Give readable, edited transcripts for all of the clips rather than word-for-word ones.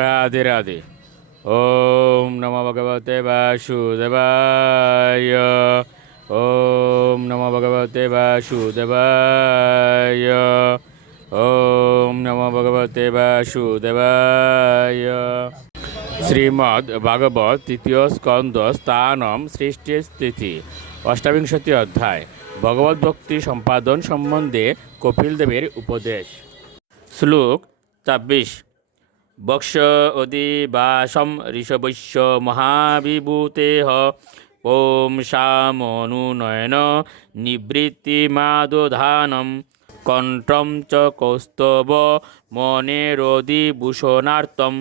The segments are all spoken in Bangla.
রাধে রাধে। ওম নমো ভগবতে বাসুদেবায়। ওম নমো ভগবতে বাসুদেবায়। ওম নমো ভগবতে বাসুদেবায়। শ্রীমদ্ ভাগবত তৃতীয় স্কন্দ স্থানম সৃষ্টি স্থিতি অষ্টাবিংশতি অধ্যায় ভগবত ভক্তি সম্পাদন সম্বন্ধে কপিল দেবের উপদেশ। শ্লোক ২৬। বক্ষ অধিবাসম ঋষভস্য মহাবিভূতেহ ওম শামনুনয়ন নিবৃত্তিমাদধানম কণ্ঠম চ কৌস্তব মনেরধিভূষণার্থম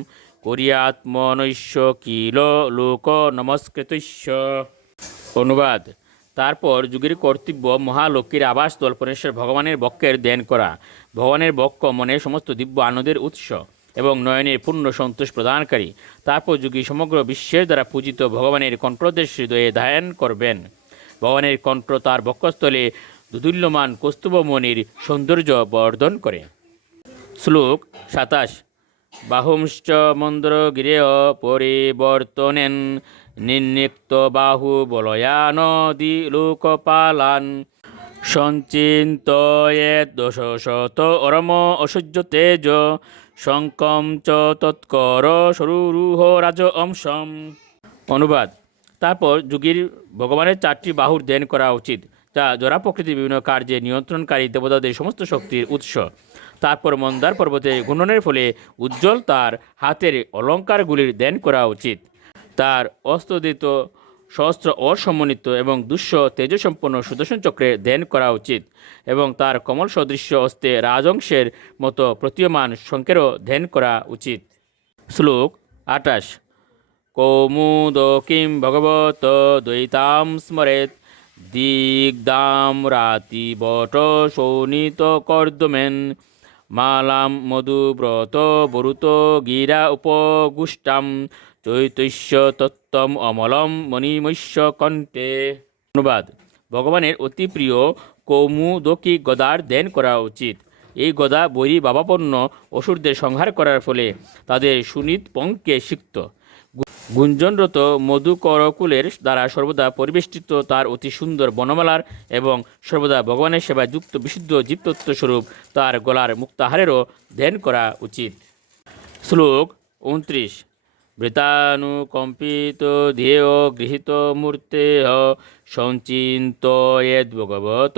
কুর্যাৎমনৈষ্য কিল লোক নমস্কৃতস্য। অনুবাদ। তারপর যুগের কর্তব্য মহালক্ষ্মীর আবাস দর্পণেশ্বর ভগবানের বক্ষের ধ্যান করা। ভগবানের বক্ষ মনের সমস্ত দিব্য আনন্দের উৎস এবং নয়নের পূর্ণ সন্তোষ প্রদানকারী। তারপর যুগী সমগ্র বিশ্বের দ্বারা পূজিত ভগবানের কণ্ঠদেশ হৃদয়ে ধ্যান করবেন। ভগবানের কণ্ঠ তার বক্ষস্থলে দুদুল্যমান কৌস্তুভমণির সৌন্দর্য বর্ধন করে। শ্লোক ২৭। বাহুংশ্চ মন্দ্র গিরেয় পরিবর্তনেন নির্নিক্ত বাহু বলয়ানদি লোকপালান সঞ্চিন্তয়েত দশশত অরম অসহ্য তেজ শঙ্কম চ তৎকর সরুরুহ রাজ অংশম। অনুবাদ। তারপর যুগীর ভগবানের ৪টি বাহুর ধ্যান করা উচিত, যা জরা প্রকৃতির বিভিন্ন কার্যে নিয়ন্ত্রণকারী দেবতাদের সমস্ত শক্তির উৎস। তারপর মন্দার পর্বতে ঘূর্ণনের ফলে উজ্জ্বল তার হাতের অলঙ্কারগুলির ধ্যান করা উচিত। তার অস্তোদিত সহস্র অসমন্বিত এবং দুঃস্ব তেজসম্পন্ন সুদর্শন চক্রের ধ্যান করা উচিত এবং তার কমল সদৃশ্য হস্তে রাজংশের মতো প্রতীয়মান শঙ্কেরও ধ্যান করা উচিত। শ্লোক ২৮। কৌমুদকিম ভগবত দ্বৈতাম স্মরেত দিগ্দাম রাতিবট শোণিত কর্দমেন মালাম মধুব্রত বরুত গিরা উপগুষ্টাম চৈতস্য তত্ত্বম অমলম মণিমৈশ্য কণ্ঠে। অনুবাদ। ভগবানের অতি প্রিয় কৌমুদকী গদার ধ্যান করা উচিত। এই গদা বৈরী ভাবাপন্ন অসুরদের সংহার করার ফলে তাদের সুনীত পঙ্কে সিক্ত গুঞ্জনরত মধুকরকুলের দ্বারা সর্বদা পরিবেষ্টিত তার অতি সুন্দর বনমালার এবং সর্বদা ভগবানের সেবায় যুক্ত বিশুদ্ধ জীবতত্ত্বস্বরূপ তার গলার মুক্তাহারেরও ধ্যান করা উচিত। শ্লোক ২৯। বৃতানুকম্পিত ধ্যেয় গৃহীত মূর্তেঃ সঞ্চিন্তয়েদ ভগবত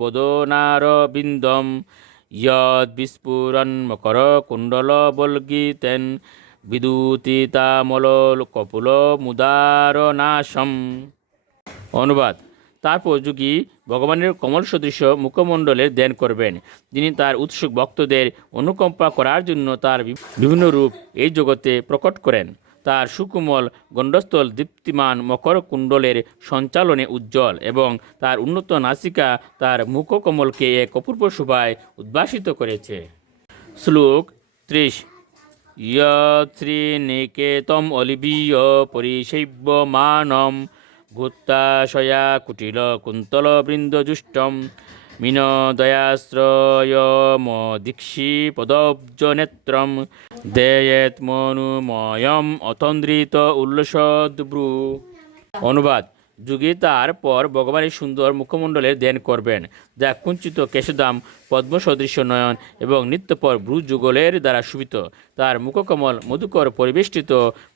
বদনারবিন্দম যদ বিস্ফুরন মকর কুণ্ডল বল্গীতেন বিদুতিতামল কপুল মুদারনাশম। অনুবাদ। তারপর যুগী ভগবানের কমল সদৃশ মুখমণ্ডলের ধ্যান করবেন, যিনি তার উৎসুক ভক্তদের অনুকম্পা করার জন্য তার বিভিন্ন রূপ এই জগতে প্রকট করেন। তার সুকুমল গণ্ডস্থল দীপ্তিমান মকর কুণ্ডলের সঞ্চালনে উজ্জ্বল এবং তার উন্নত নাসিকা তার মুখকমলকে এক অপূর্ব শোভায় উদ্ভাসিত করেছে। শ্লোক ৩০। যৎ শ্রীনিকেতম অলিভীয় পরিসেব্যমানম ভূত্তাশয়া কুটিল কুন্তল বৃন্দজুষ্টম মিনদয়াশ্রয়মদীক্ষি পদব্জ নেত্রম দেয়েত মনুময়ম অতন্দ্রিত উল্লসদ্ব্রু। অনুবাদ। যুগে তারপর ভগবানের সুন্দর মুখমণ্ডলের ধ্যান করবেন, যা কুঞ্চিত কেশদাম পদ্ম সদৃশ্য নয়ন এবং নিত্যপর ভ্রু যুগলের দ্বারা শোভিত। তার মুখকমল মধুকর পরিবেষ্টিত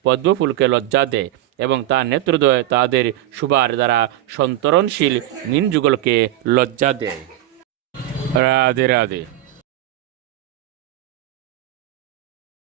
পদ্মফুলকে লজ্জা দেয় এবং তার নেত্রদ্বয় তাদের শুভার দ্বারা সন্তরণশীল মীন যুগলকে লজ্জা দেয়। রাধে রাধে।